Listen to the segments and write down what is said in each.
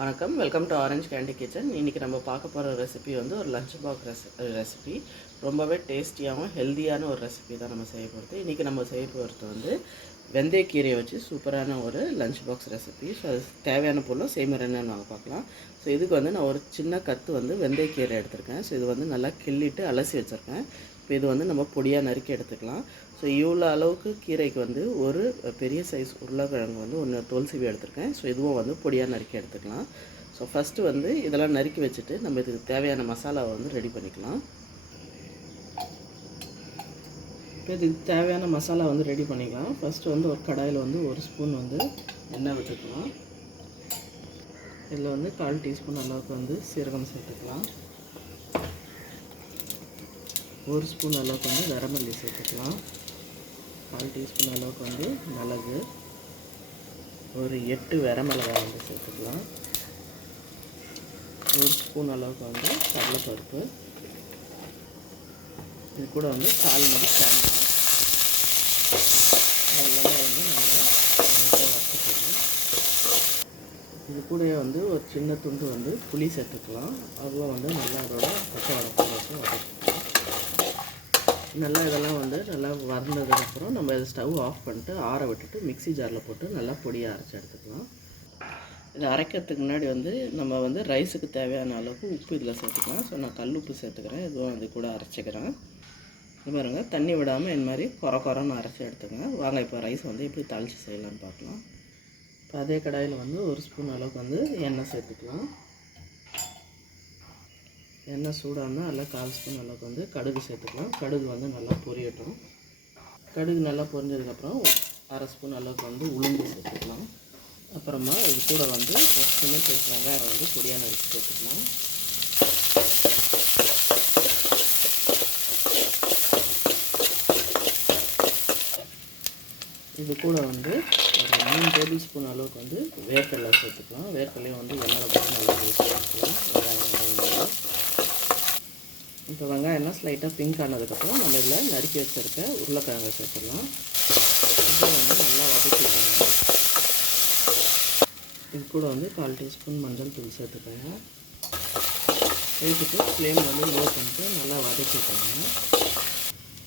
வணக்கம், welcome to orange candy kitchen. இன்றைக்கி நம்ம பார்க்க போகிற ரெசிபி வந்து ஒரு லஞ்ச் பாக்ஸ் ரெசிபி. ரொம்பவே டேஸ்டியாகவும் ஹெல்த்தியான ஒரு ரெசிபி தான் நம்ம செய்ய போகிறது. இன்றைக்கி நம்ம செய்ய போகிறது வந்து வெந்தயக்கீரையை வச்சு சூப்பரான ஒரு லஞ்ச் பாக்ஸ் ரெசிபி. ஸோ அது தேவையான பொருளும் செய்முறை என்னன்னு நாங்கள் பார்க்கலாம். ஸோ இதுக்கு வந்து நான் ஒரு சின்ன கத்து வந்து வெந்தயக்கீரை எடுத்திருக்கேன். ஸோ இது வந்து நல்லா கிள்ளிட்டு அலசி வச்சுருக்கேன். இப்போ இது வந்து நம்ம பொடியாக நறுக்கி எடுத்துக்கலாம். ஸோ இவ்வளோ அளவுக்கு கீரைக்கு வந்து ஒரு பெரிய சைஸ் உருளைக்கிழங்கு வந்து ஒன்று தோல் சீவி எடுத்திருக்கேன். ஸோ இதுவும் வந்து பொடியாக நறுக்கி எடுத்துக்கலாம். ஸோ ஃபஸ்ட்டு வந்து இதெல்லாம் நறுக்கி வச்சுட்டு நம்ம இதுக்கு தேவையான மசாலாவை வந்து ரெடி பண்ணிக்கலாம். இப்போ இதுக்கு தேவையான மசாலா வந்து ரெடி பண்ணிக்கலாம். ஃபஸ்ட்டு வந்து ஒரு கடாயில் வந்து ஒரு ஸ்பூன் வந்து எண்ணெய் விட்டுக்கலாம். இதில் வந்து 1/4 டீஸ்பூன் அளவுக்கு வந்து சீரகம் சேர்த்துக்கலாம். 1 ஸ்பூன் அளவுக்கு வந்து வரமல்லி சேர்த்துக்கலாம். 1/4 டீஸ்பூன் அளவுக்கு வந்து மிளகு, ஒரு 8 வரமிளகாய் வந்து சேர்த்துக்கலாம். 1 ஸ்பூன் அளவுக்கு வந்து கடலைப்பருப்பு, இது கூட வந்து 1/4 மணி தேங்காய், எல்லாமே வந்து நல்லா வறுத்துக்கலாம். இது கூட வந்து ஒரு சின்ன துண்டு வந்து புளி சேர்த்துக்கலாம். அதுவும் வந்து நல்லா அதோட பச்சை வடை வச்சு வதக்கிக்கலாம். நல்லா இதெல்லாம் வந்து நல்லா வறந்ததுக்கப்புறம் நம்ம இதை ஸ்டவ் ஆஃப் பண்ணிட்டு ஆற விட்டுட்டு மிக்ஸி ஜாரில் போட்டு நல்லா பொடியாக அரைச்சி எடுத்துக்கலாம். இதை அரைக்கிறதுக்கு முன்னாடி வந்து நம்ம வந்து ரைஸுக்கு தேவையான அளவுக்கு உப்பு இதில் சேர்த்துக்கலாம். ஸோ நான் கல் உப்பு சேர்த்துக்கிறேன். இதுவும் அது கூட அரைச்சிக்கிறேன். இது பாருங்கள், தண்ணி விடாமல் இந்த மாதிரி குறன்னு அரைச்சி எடுத்துக்கங்க. வாங்க இப்போ ரைஸ் வந்து எப்படி தாளித்து செய்யலான்னு பார்க்கலாம். இப்போ அதே கடாயில் வந்து 1 ஸ்பூன் அளவுக்கு வந்து எண்ணெய் சேர்த்துக்கலாம். எண்ணெய் சூடாக இருந்தால் நல்லா 1/4 ஸ்பூன் அளவுக்கு வந்து கடுகு சேர்த்துக்கலாம். கடுகு வந்து நல்லா பொரியட்டும். கடுகு நல்லா பொரிஞ்சதுக்கப்புறம் 1/2 ஸ்பூன் அளவுக்கு வந்து உளுந்து சேர்த்துக்கலாம். அப்புறமா இது கூட வந்து ஒரு சின்ன சைஸ் வெங்காயம் வந்து பொடியாக நறுக்கி சேர்த்துக்கலாம். இது கூட வந்து ஒரு 3 டேபிள் ஸ்பூன் அளவுக்கு வந்து வேர்க்கடலை சேர்த்துக்கலாம். வேர்க்கடலையும் வந்து எண்ணெயில் போட்டு நல்லா சேர்த்துக்கலாம். வெங்காயம் இப்போ வெங்காயம்லாம் ஸ்லைட்டாக பிங்க் ஆனதுக்கப்புறம் நம்ம இதில் நறுக்கி வச்சுருக்க உருளைக்கிழங்கை சேர்த்துடலாம். இதை வந்து நல்லா வதக்கிக்கோங்க. இது கூட வந்து 1/4 டீஸ்பூன் மஞ்சள் தூள் சேர்த்துக்கோங்க. சேர்த்துட்டு ஃப்ளேம் வந்து லோ பண்ணிட்டு நல்லா வதக்கிக்கோங்க.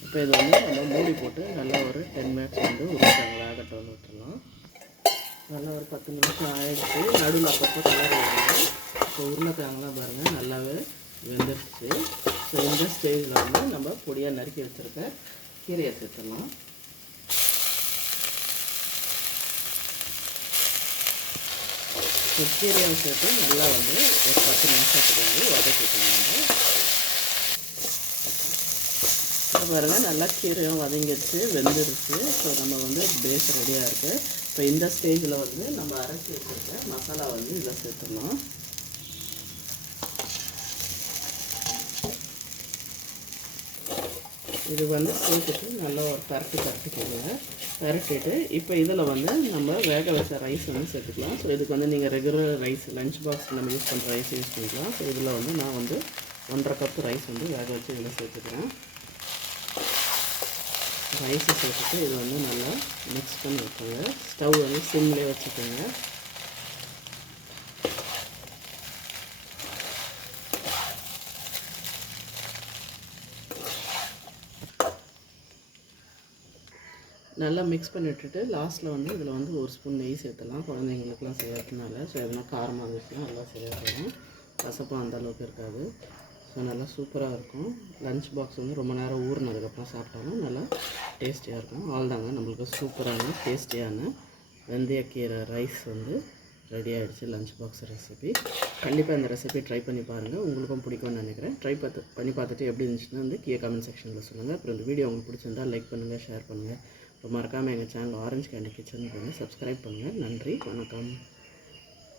இப்போ இது வந்து நம்ம மூடி போட்டு நல்லா ஒரு 10 மினிட்ஸ் வந்து உருளைக்கிழங்கு வேகட்டோன்னு விட்டுடலாம். நல்லா ஒரு 10 நிமிஷம் ஆகிடுச்சு. நடுவில் அப்பப்போ கலர் வருது. இப்போ உருளைக்கிழங்குலாம் பாருங்கள் நல்லாவே வெந்துடுச்சு. ஸோ இந்த ஸ்டேஜில் வந்து நம்ம பொடியாக நறுக்கி வச்சுருக்க கீரையை சேர்த்துடலாம். கீரையை சேர்த்து நல்லா வந்து ஒரு 10 நிமிஷத்துக்கு வந்து வதக்கிக்கணும். இப்போ பாருங்கள், நல்லா கீரையும் வதங்கிடுச்சு, வெந்துருச்சு. ஸோ நம்ம வந்து பேஸ் ரெடியாக இருக்குது. இப்போ இந்த ஸ்டேஜில் வந்து நம்ம அரைச்சி வச்சுருக்க மசாலா வந்து இதில் சேர்த்துடலாம். இது வந்து சேர்த்துட்டு நல்லா ஒரு பரட்டிக்கோங்க. பரட்டிட்டு இப்போ இதில் வந்து நம்ம வேக வச்ச ரைஸ் வந்து சேர்த்துக்கலாம். ஸோ இதுக்கு வந்து நீங்கள் ரெகுலர் ரைஸ் லஞ்ச் பாக்ஸ் நம்ம யூஸ் பண்ணுற ரைஸ் யூஸ் பண்ணிக்கலாம். ஸோ இதில் வந்து நான் வந்து 1.5 கப்பு ரைஸ் வந்து வேக வச்சு இதில் சேர்த்துக்கிறேன். ரைஸை சேர்த்துட்டு இது வந்து நல்லா மிக்ஸ் பண்ணி வச்சுக்கோங்க. ஸ்டவ் வந்து சிம்லேயே வச்சுக்கோங்க. நல்லா மிக்ஸ் பண்ணி விட்டுட்டு லாஸ்ட்டில் வந்து இதில் வந்து 1 ஸ்பூன் நெய் சேர்த்துலாம். குழந்தைங்களுக்குலாம் செய்யறதுனால ஸோ எதுனா காரமாக இருந்துச்சுன்னா நல்லா சரியாக போகும். கசப்பாக அந்தளவுக்கு இருக்காது. ஸோ நல்லா சூப்பராக இருக்கும். லஞ்ச் பாக்ஸ் வந்து ரொம்ப நேரம் ஊறினதுக்கப்புறம் சாப்பிட்டாலும் நல்லா டேஸ்டியாக இருக்கும். அவ்வளோதாங்க, நம்மளுக்கு சூப்பரான டேஸ்டியான வெந்தயக்கீரை ரைஸ் வந்து ரெடி ஆகிடுச்சு. Lunch box recipe. கண்டிப்பாக இந்த ரெசிபி ட்ரை பண்ணி பாருங்கள். உங்களுக்கும் பிடிக்கும்னு நினைக்கிறேன். பண்ணி பார்த்துட்டு எப்படி இருந்துச்சுன்னா வந்து கீழே கமெண்ட் செக்ஷனில் சொல்லுங்கள். அப்புறம் இந்த வீடியோ உங்களுக்கு பிடிச்சிருந்தால் லைக் பண்ணுங்கள், ஷேர் பண்ணுங்கள். இப்போ மறக்காமல் எங்கள் சேனல் ஆரஞ்ச் கேண்டி கிச்சன் பண்ணி சப்ஸ்கிரைப் பண்ணுங்கள். நன்றி, வணக்கம்.